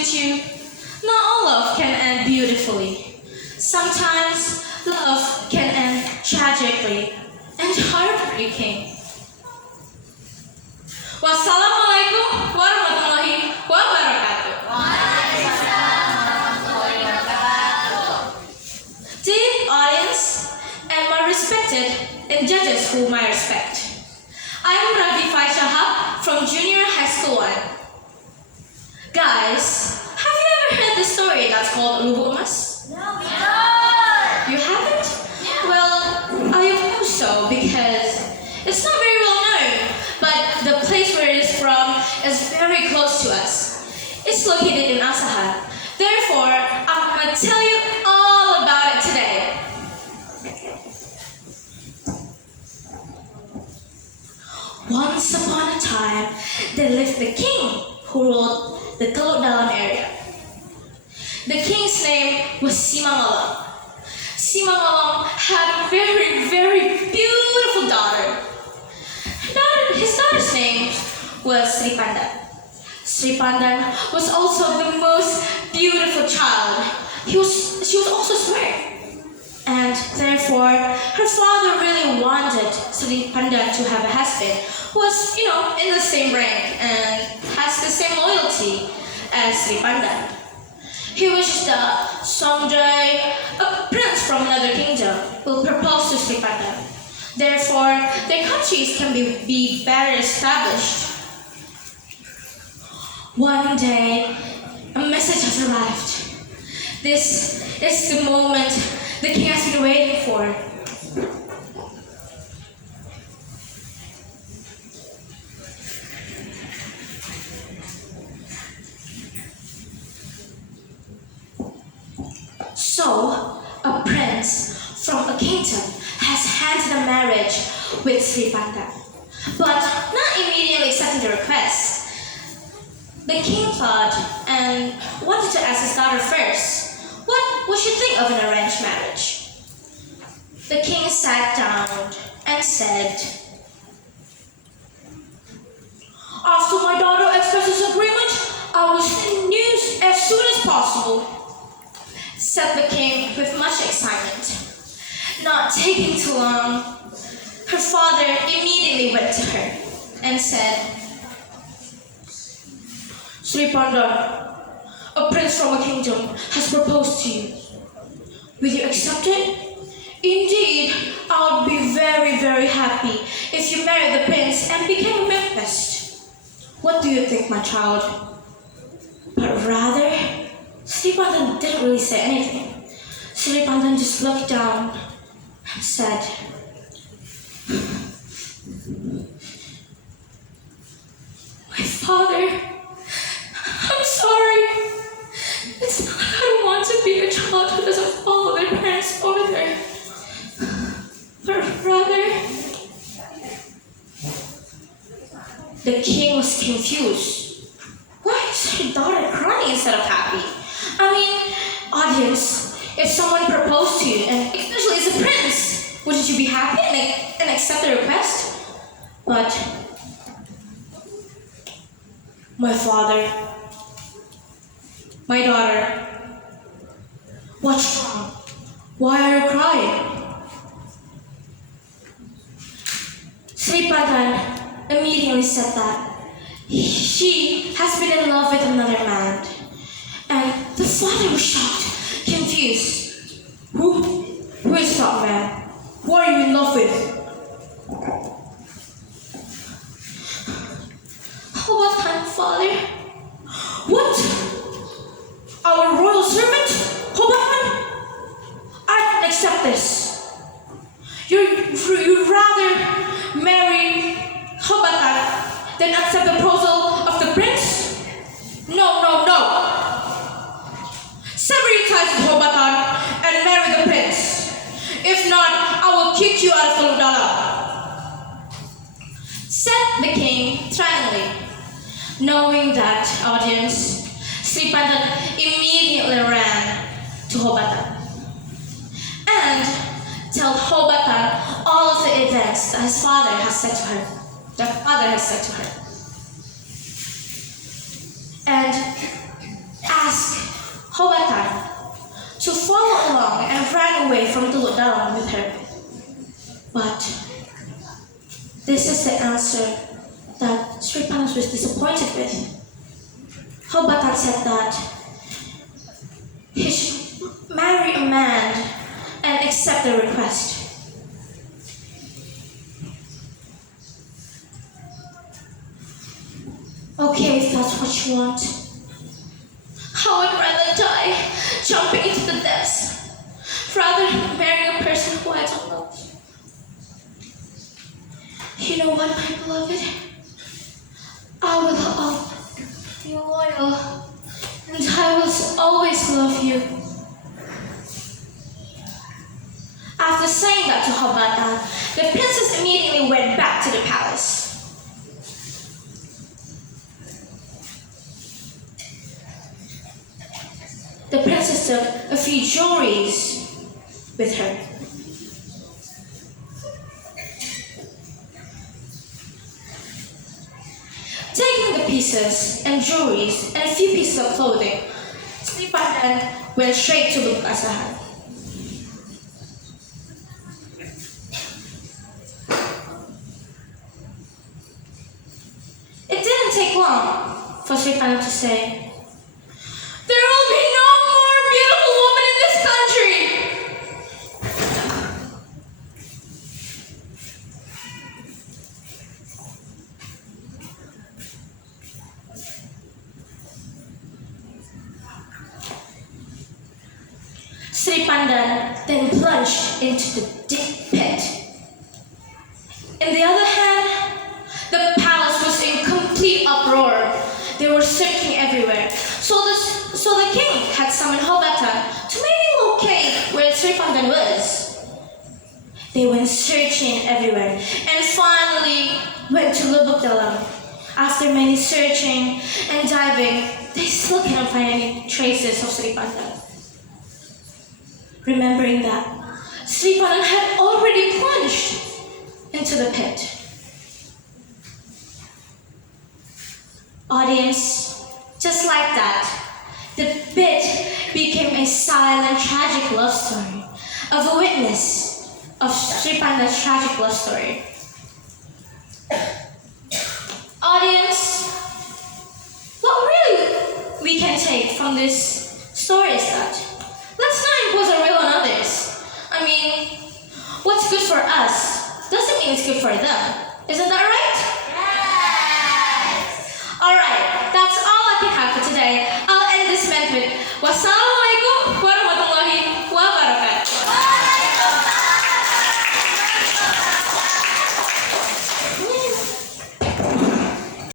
with you. Not all love can end beautifully. Sometimes love can end tragically and heartbreaking. Wassalamualaikum warahmatullahi wabarakatuh. Dear audience and my respected and judges whom I respect, I am Ravi Shahab from Junior High School 1. Guys, have you ever heard the story that's called Lubuk Emas? No. You haven't? Well, I hope so because it's not very well known, but the place where it is from is very close to us. It's located in Asahan. Therefore, I'm going to tell you all about it today. Once upon a time, there lived the king who ruled the Teluk Dalam area. The king's name was Simangalam. Simangalam had a very, very beautiful daughter. His daughter's name was Sri Pandan. Sri Pandan was also the most beautiful child. She was also smart. And therefore, her father really wanted Sri Pandan to have a husband who was, in the same rank and has the same loyalty as Sri Pandan. He wished that someday a prince from another kingdom will propose to Sri Pandan. Therefore, their countries can be better established. One day, a message has arrived. This is the moment the king has been waiting for. So, a prince from a kingdom has handed a marriage with Sri Pandan, but not immediately accepting the request. The king thought and wanted to ask his daughter first, what would she think of an arranged marriage? The king sat down and said, "After my daughter expresses agreement, I will send news as soon as possible," said the king with much excitement. Not taking too long, her father immediately went to her and said, "Sri Pandan, a prince from a kingdom has proposed to you. Will you accept it? Indeed, I would be very, very happy if you married the prince and became a Memphis. What do you think, my child?" But rather, Sri Pandan didn't really say anything. Sri Pandan just looked down and said, "My father, I'm sorry. It's not that I don't want to be a child who doesn't follow their parents' order. But rather..." The king was confused. Why is her daughter crying instead of happy? I mean, audience, if someone proposed to you, and especially as a prince, wouldn't you be happy and accept the request? But my father, my daughter, what's wrong? Why are you crying? Sri Pandan immediately said that she has been in love with another man. And the father was shocked, confused. Who is that man? Who are you in love with? What kind of father? What? Our royal servant? Hobatman? I can accept this. You'd rather marry Hobatan than accept the proposal of the prince? No. Sever your ties with Hobatan and marry the prince. If not, I will kick you out of Teluk Dalam," said the king threateningly. Knowing that, audience, Sri Pandan immediately ran to Hobatan and told Hobatan all of the events that his father has said to her. And Hobatan to follow along and ran away from Teluk Dalam with her. But this is the answer that Sri Panas was disappointed with. Hobatan said that he should marry a man and accept the request. Okay, if that's what you want. I would rather die jumping into the depths rather than marrying a person who I don't know. You know what, my beloved? I will always be loyal, and I will always love you. After saying that to Hobatan, the princess immediately went back to the palace. The princess took a few jewelries with her. Taking the pieces and jewelries and a few pieces of clothing, Sri Pandan went straight to Lubuk Asahan. It didn't take long for Sri Pandan to say, "There will be no more beautiful woman in this country." Sri Pandan then plunged into the deep pit. On the other hand, the palace was in complete uproar. They were searching everywhere. So the king had summoned Hobatan to maybe locate where Sri Pandan was. They went searching everywhere and finally went to Lubuk Dalam. After many searching and diving, they still cannot find any traces of Sri Pandan. Remembering that, Sri Pandan had already plunged into the pit. Audience, just like that, the pit became a silent, tragic love story of a witness of Sri Pandan's tragic love story. Audience, what really we can take from this story is that let's not impose our will on others. I mean, what's good for us doesn't mean it's good for them. Isn't that right? Yes! Alright, that's all I can have for today. I'll end this meant with wassalam.